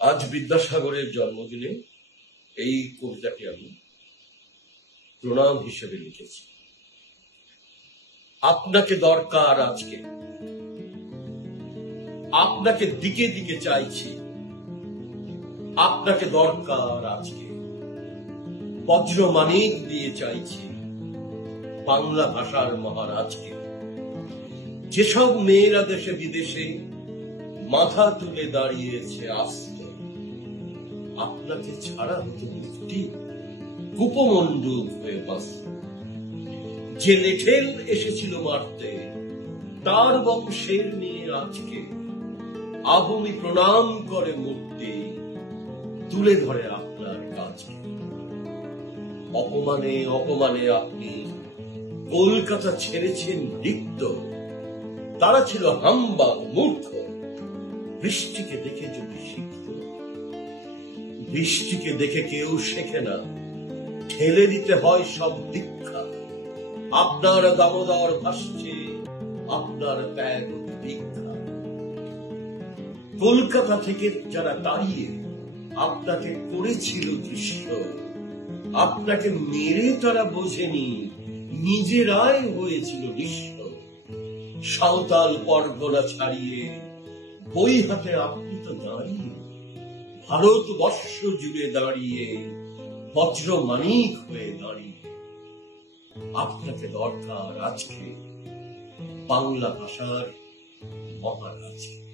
আজ বিদ্যাসাগরের জন্মদিনে এই কবিতাটি আমি প্রণাম হিসেবে লিখেছি। আপনাকে দরকার আজকে, আপনাকে দিকে দিকে চাইছি, আপনাকে দরকার আজকে, বজ্র মানিক দিয়ে চাইছি বাংলা ভাষার মহারাজকে। যেসব মেয়েরা দেশে বিদেশে মাথা তুলে দাঁড়িয়েছে আস্ত, আপনাকে ছাড়া হতো মুক্তি কুপমণ্ডুক হয়ে বাঁচত। যে লেঠেল এসেছিল মারতে, তার বংশের মেয়ে আজকে আবমি প্রণাম করে মূর্তি তুলে ধরে আপনার কাছে। অপমানে অপমানে আপনি কলকাতা ছেড়েছেন রিক্ত, তারা ছিল হাম্বা মূর্খ। বৃষ্টিকে দেখে যদি শিখত, বৃষ্টিকে দেখে কেউ শেখে না, ঠেলে দিতে হয় সব দীক্ষা। আপনার দামোদর ভাসছে, আপনার ত্যাগ দীক্ষা। কলকাতা থেকে যারা দাঁড়িয়ে আপনাকে করেছিল দৃশ্য, আপনাকে মেরে তারা বোঝেনি, নিজেরাই হয়েছিল নিঃস্ব। সাঁওতাল পরগনা ছাড়িয়ে বই হাতে আপনি তো দাঁড়িয়ে ভারতবর্ষ জুড়ে দাঁড়িয়ে বজ্র মানিক হয়ে দাঁড়িয়ে। আপনাকে দরকার আজকে বাংলা ভাষার মহারাজকে।